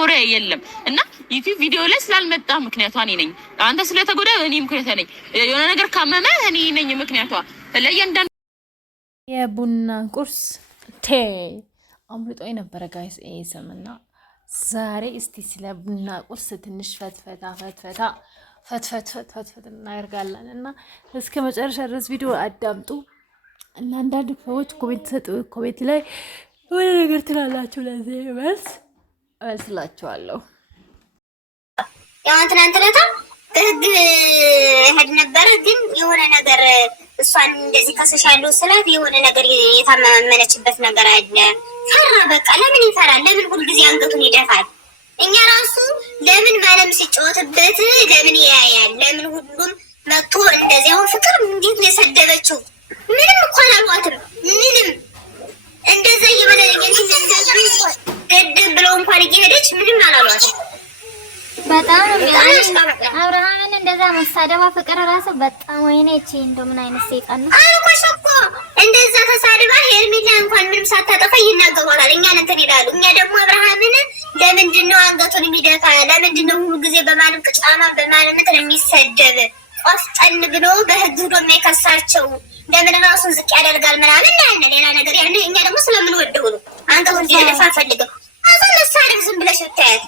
ወሬ የለም እና ዩቲዩብ ቪዲዮ ላይ ስላልመጣ ምክንያቷ እኔ ነኝ። አንተ ስለተጎዳ እኔ ምክንያት ነኝ። የሆነ ነገር ካመመ እኔ ነኝ ምክንያቷ። ለእያንዳንዱ የቡና ቁርስ አምልጦ የነበረ ጋይስ ኤስምና ዛሬ እስቲ ስለ ቡና ቁርስ ትንሽ ፈትፈት እናደርጋለን እና እስከ መጨረሻ ድረስ ቪዲዮ አዳምጡ እና አንዳንድ ሰዎች ኮሜንት ላይ ወደ ነገር ትላላችሁ። ለዚህ መልስላችኋለሁ። ያው ትናንትና በህግ ሄድ ነበረ፣ ግን የሆነ ነገር እሷን እንደዚህ ከሰሻሉ ስላት የሆነ ነገር የታመመነችበት ነገር አለ። ፈራ። በቃ ለምን ይፈራል? ለምን ሁልጊዜ አንገቱን ይደፋል? እኛ ራሱ ለምን ማለም ሲጫወትበት ለምን ያያል? ለምን ሁሉም መጥቶ እንደዚያው ፍቅር እንዴት ነው የሰደበችው? ምንም እኮ አላሏትም። ምንም እንደዛ እየበለለኝ ደደብ ብለው እንኳን እየሄደች ምንም አላሏትም። በጣም አብርሃምን እንደዛ መሳደባ ፍቅር ራሱ በጣም ወይኔ እቺ እንደው ምን አይነት ሰይጣን ነው አልኩሽ እኮ። እንደዛ ተሳድባ ሄርሜላ እንኳን ምንም ሳታጠፋ ይናገሯታል። እኛ እንትን ይላሉ። እኛ ደግሞ አብርሃምን ለምንድን ነው አንገቱን የሚደፋ? ለምንድን ነው ሁሉ ጊዜ በማንም ቅጫማን በማንም እንትን የሚሰደብ? ቆፍጠን ብሎ በህግ ሄዶ የሚከሳቸው ለምን ራሱን ዝቅ ያደርጋል ምናምን ያለ ሌላ ነገር ያለ። እኛ ደግሞ ስለምንወደው ነው አንገቱን እንዲደፋ ፈልገው አሁን መሳደብ ዝም ብለሽ ብታያት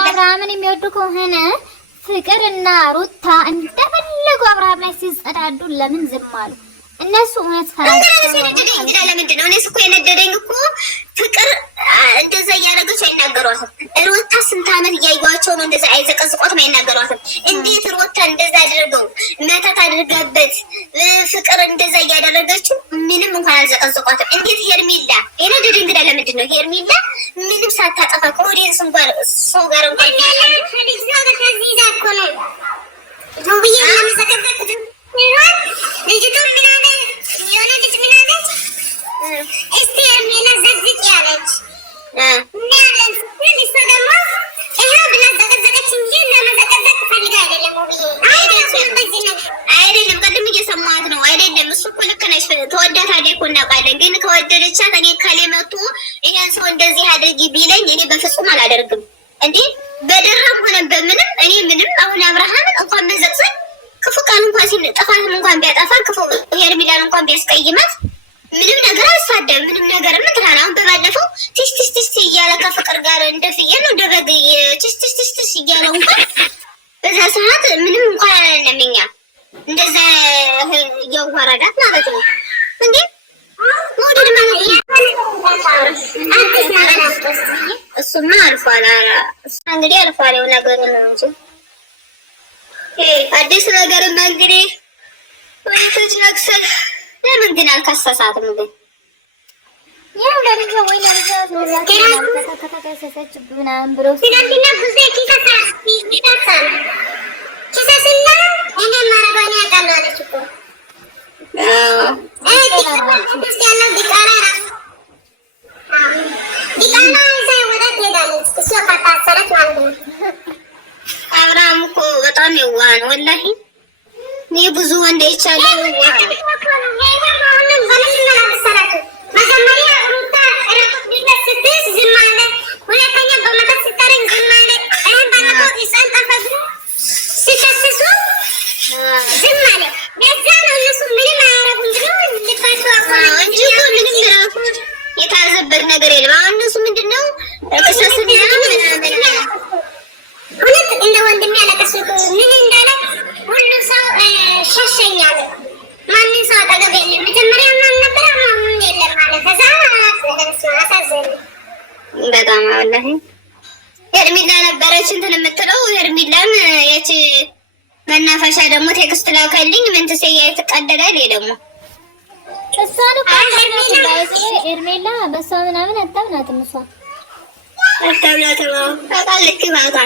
አብርሃምን የሚወዱ ከሆነ ፍቅር እና ሩታ እንደፈለጉ አብርሃም ላይ ሲጸዳዱ ለምን ዝም አሉ? እነሱ እውነት ለምንድን ነው? እኔስ እኮ የነደደኝ እኮ ፍቅር እንደዛ እያደረገች አይናገሯትም። ሩታ ስንት ዓመት እያዩዋቸው ነው እንደዛ አይዘቀዝቆትም አይናገሯትም። እንዴት ሩታ እንደዛ አድርገው መተት አድርጋበት ፍቅር እንደዛ እያደረገችው ምንም እንኳን አልዘቀዝቆትም። እንዴት ሄርሜላ የነደደኝ እንግዳ ለምንድን ነው ሄርሜላ ምንም ሳታጠፋ ከኦዲየንስ እንኳን ሰው ጋር እንኳን ልጅቱ ምናምን የሆነ ልጅ ምናለች እስቲ ሄርሜላ ዘግዝቅ ያለች ምናለን ስትል እሷ ደግሞ ይኸው ብላ ዘቀዘቀች እንጂ ለመዘቀዘቅ ፈልጋ አይደለም። ቅድም እየሰማት ነው አይደለም። እሱ እኮ ልክ ነሽ። ተወዳታለች እኮ እናውቃለን። ግን ከወደደቻት እኔ ከሌ መጥቶ ይሄን ሰው እንደዚህ አድርጊ ቢለኝ እኔ በፍጹም አላደርግም። እንዴ በደረም ሆነ በምንም እኔ ምንም አሁን አብርሃምን እንኳን መዘቅዘቅ ክፉ ቃል እንኳን ጥፋትም እንኳን ቢያጠፋ ክፉ ሄርሜላን እንኳን ቢያስቀይማት ምንም ነገር አልሳደብም። ምንም ነገር ምን ትላል? አሁን በባለፈው ቲስ እያለ ከፍቅር ጋር እንደፍየል ነው ደበግ ቲስ እያለ እንኳን በዛ ሰዓት ምንም እንኳን አላለንም። እኛ እንደዛ እያዋራዳት ማለት ነው እንዴ ሞዴል ማለት እሱማ አልፏል። እንግዲህ አልፏል ነገሩ ነው እንጂ አዲስ ነገር እንግዲህ ወይቶች ነክሰል ለምን ግን አልከሰሳትም? ግን ያው ለልጅ ወይ ለልጅ ነው ከተከሰሰች ምናምን ብሎ ሲለምና ብዙ ኪሳሳ ኪሳስና እኔ ማረጋኛ ያቃለች እኮ ክርስቲያና ዲቃራ ይዘህ ወጣት ሄዳለች። እሷ ካታሰረች ማለት ነው። አብርሃም እኮ በጣም የዋህ ነው ወላሂ። እኔ ብዙ ወንድ አይቻለሁ የዋህ ነው። መጀመሪያ ሩታ ረቁት ቢዝነስ ስትይዝ ዝም አለ። ሁለተኛ በመተት ስታረግ ዝም አለ። ይህን በመቆጥ ይጸንጠፈት ሲከስሱ ዝም አለ። ለዛ ነው እነሱ ምንም አያረጉም ብሎ ልባቸው እንጂ ምንም ራሱ የታዘበት ነገር የለም። አሁን እነሱ ምንድነው ክሰስና ምናምን ሁለት እንደ ወንድም ያለቀሱ ምን እንዳለ ሁሉ ሰው ሸሸኛል። ማንም ሰው አጠገብ የለም። መጀመሪያ ማን ነበር? ማንም የለም ማለት ከዛ አሳዘነ በጣም ወላሂ። ሄርሜላ ነበረች እንትን የምትለው ሄርሜላም ያቺ መናፈሻ ደግሞ ቴክስት ላከልኝ ምን ትሰይ ትቀደዳል። ደግሞ እሷን ሄርሜላ በሷ ምናምን አታምናትም። እሷ አታምናትም ታውቃለች ማለት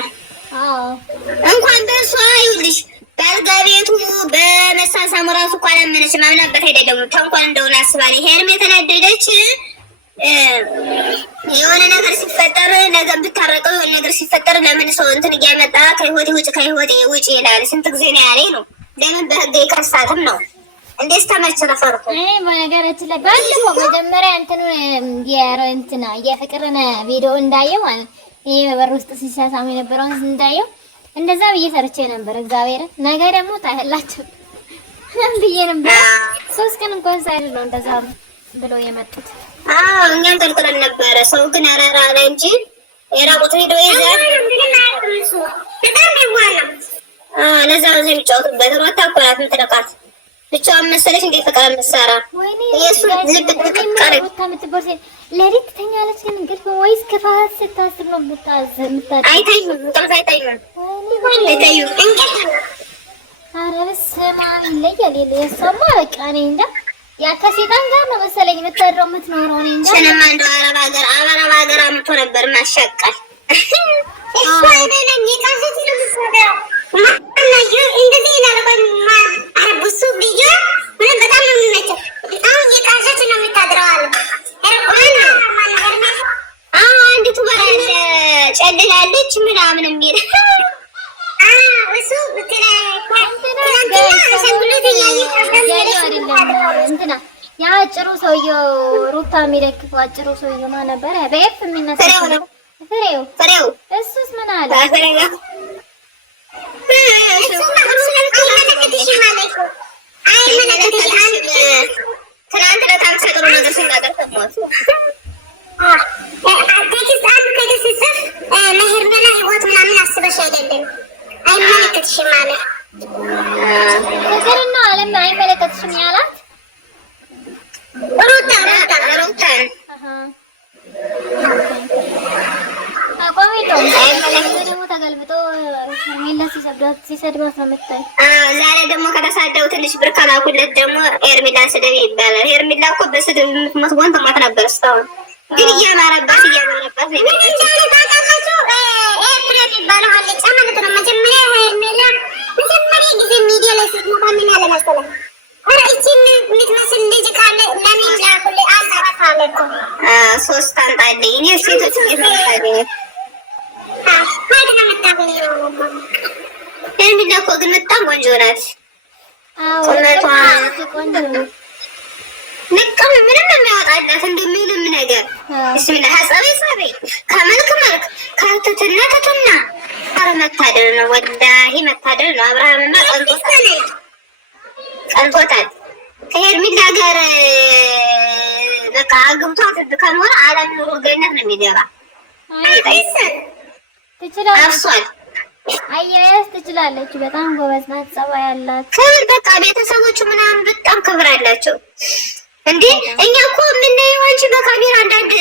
እንኳን በእሷ ይኸውልሽ በአልጋ ቤቱ በመሳሳሙ ራሱ እኮ አላመነችም። አምናበት ሄደ። ደግሞ ተንኳን እንደሆነ አስባለች። ሄርሜላ የተናደደች የሆነ ነገር ሲፈጠር ነገ ብታረቀው የሆነ ነገር ሲፈጠር ለምን ሰው እንትን እያመጣ ከህይወቴ ውጭ ይላል። ስንት ጊዜ ነው ያለኝ ነው። ለምን በህግ ይከሳትም ነው እንዴት ተመቸ ተፈርኩ? እኔ በነገራችን ላይ ባለፈው መጀመሪያ እንትና የፍቅርን ቪዲዮ እንዳየው ማለት ይሄ በበር ውስጥ ሲሳሳሙ የነበረውን እንዳየው እንደዛ ብዬ ሰርቼ ነበር። እግዚአብሔር ነገ ደግሞ ታያላችሁ ብዬ ነበር። 3 ቀን እንኳን ሳይል ነው እንደዛ ብሎ የመጡት። እኛም ተልኩለን ነበረ። ሰው ግን አራራ ላይ እንጂ የራቁት ቪዲዮ ይዛል። በጣም ይዋላ ለዛ ነው የሚጫወቱበት። ሮታ እኮ ናት የምትነቃት ብቻዋን መሰለሽ እንደ ፍቅር የምትሰራ የእሱ ልብ ትቀረ ሮታ የምትባል ሴት ለሊት ትተኛለች። ግን እንቅልፍ ወይስ ክፋት ስታስብ ነው የምታዝም? አይታዩም እንቅልፍ አይታዩም እንቅልፍ ኧረ በስመ አብ ይለያል። የእሷማ በቃ እኔ እንጃ ያ ከሴጣን ጋር ነው መሰለኝ የምትወደው የምትኖረው። እኔ እንጃ ስንማ እንደው አረብ ሀገር አምጥቶ ነበር ማሸቀል እሱ አይደለም የቃሰት ነው የምትወደው እንደዚህ ላለቆማ አረብሱ ብዬ ምን በጣም ነው የሚመቸው። አሁን የቃሰት ነው የምታድረው አለ አንዲቱ በራለ ጨልላለች ምናምን የሚል እሱ እንትና የአጭሩ ሰውዬው ሩታ የሚደግፈው አጭሩ ሰውዬው ማን ነበረ? በኤፍ የሚነሳ ፍሬው እሱስ ምን አለ? ፍቅርና ዓለም አይመለከትሽም ያላት ደግሞ ተገልብጦ ሄርሜላ ሲሰድባት ነው የምታይ። ዛሬ ደግሞ ከተሳደው ትንሽ ብር ከላኩለት ደግሞ ሄርሜላን ስደብ ይባላል። ሄርሜላ እኮ በስድብ የምትሞት ወንድ ሞት ነበር እስካሁን ግን እያማረባት ጊዜ ሚዲያ ላይ ስትመጣ ምን ያለ መሰለህ? ኧረ እቺ የምትመስል ልጅ ካለ ለምን ላኩል አልተረካለ እኮ 3 አንጣልኝ እኔ ሴቶች ይፈታልኝ ሄርሜላ እኮ ግን በጣም ቆንጆ ናት። ቁመቷ ንቅም ምንም የሚያወጣላት እንደምንም ነገር ብስሚላ ሀሳቤ ከመልክ መልክ ከትትና ትትና ኧረ መታደል ነው ወላሂ መታደል ነው። አብርሃምማ ቀንቶታል ከሄርሜላ ጋር በቃ አግብቷት ከኖረ ዓለም ኑሮ ገነት ነው የሚገባ። ትችላለች አያያዝ ትችላለች። በጣም ጎበዝ ናት። ጸባይ ያላት ክብር በቃ ቤተሰቦቹ ምናምን በጣም ክብር አላቸው። እንዴ እኛ እኮ የምናየው አንቺ በካሜራ አንዳንድ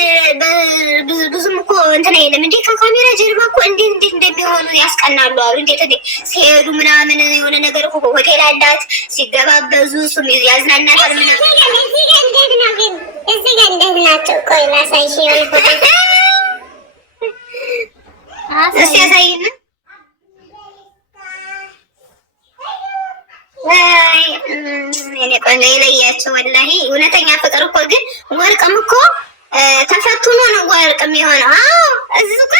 ብዙም እኮ እንትን አይልም እንዴ ከካሜራ ጀርባ እኮ እንዴት እንደሚሆኑ ያስቀናሉ አሉ። እንዴት ሲሄዱ ምናምን የሆነ ነገር እኮ ሆቴል አላት ሲገባበዙ እሱም ያዝናናታል ምናምን። እዚህ ጋር እንዴት ናቸው? ቆይ ላሳይሽ የሆነ ፎቶ እስኪ ያሳይና እኔ ቆንጆ ይለያቸው ወላሂ። እውነተኛ ፍቅር እኮ ግን ወርቅም እኮ ተፈትኖ ነው ወርቅም የሆነው። አዎ እዚህ እኮ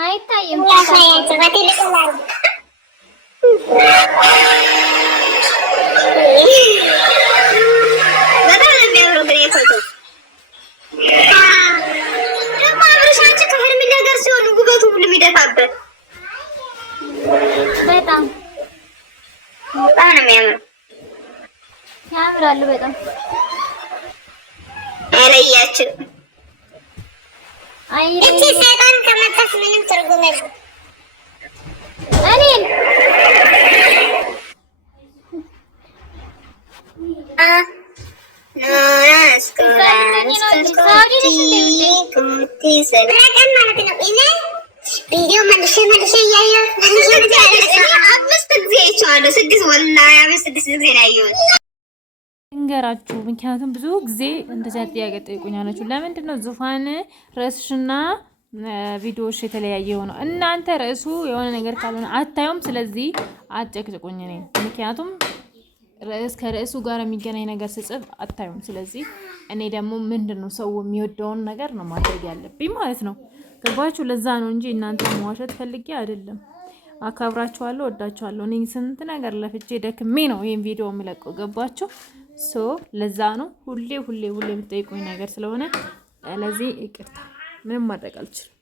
አይታይም። በጣም የሚያምረው ግን የፎቶ ደግሞ አብረሻች ከሄርሜላ ጋር ሲሆን ውበቱ ሁሉ የሚደፋበት በጣም በጣም ነው የሚያምረው። ያምራሉ በጣም አይለያችሁ። እቺ ሰይጣን ከመጣች ምንም ትርጉም የለም። እኔን ቪዲዮ መልሼ እያየሁ 5 ጊዜ አይቼዋለሁ። 6 ወላሂ 5 ጊዜ ነው ያየሁት። እንገራችሁ ምክንያቱም ብዙ ጊዜ እንደዚያ ጥያቄ ጠይቁኛላችሁ። ለምንድን ነው ዙፋን ርዕስሽና ቪዲዮሽ የተለያየ ሆነው? እናንተ ርዕሱ የሆነ ነገር ካልሆነ አታዩም። ስለዚህ አጨቅጭቁኝ እኔ ምክንያቱም ርዕስ ከርዕሱ ጋር የሚገናኝ ነገር ስጽፍ አታዩም። ስለዚህ እኔ ደግሞ ምንድን ነው ሰው የሚወደውን ነገር ነው ማድረግ ያለብኝ ማለት ነው። ገባችሁ? ለዛ ነው እንጂ እናንተ መዋሸት ፈልጌ አይደለም። አከብራችኋለሁ፣ ወዳችኋለሁ። እኔ ስንት ነገር ለፍቼ ደክሜ ነው ይሄን ቪዲዮ የምለቀው ገባችሁ? ለዛ ነው ሁሌ የምትጠይቁኝ ነገር ስለሆነ ለዚህ ይቅርታ፣ ምንም ማድረግ አልችልም።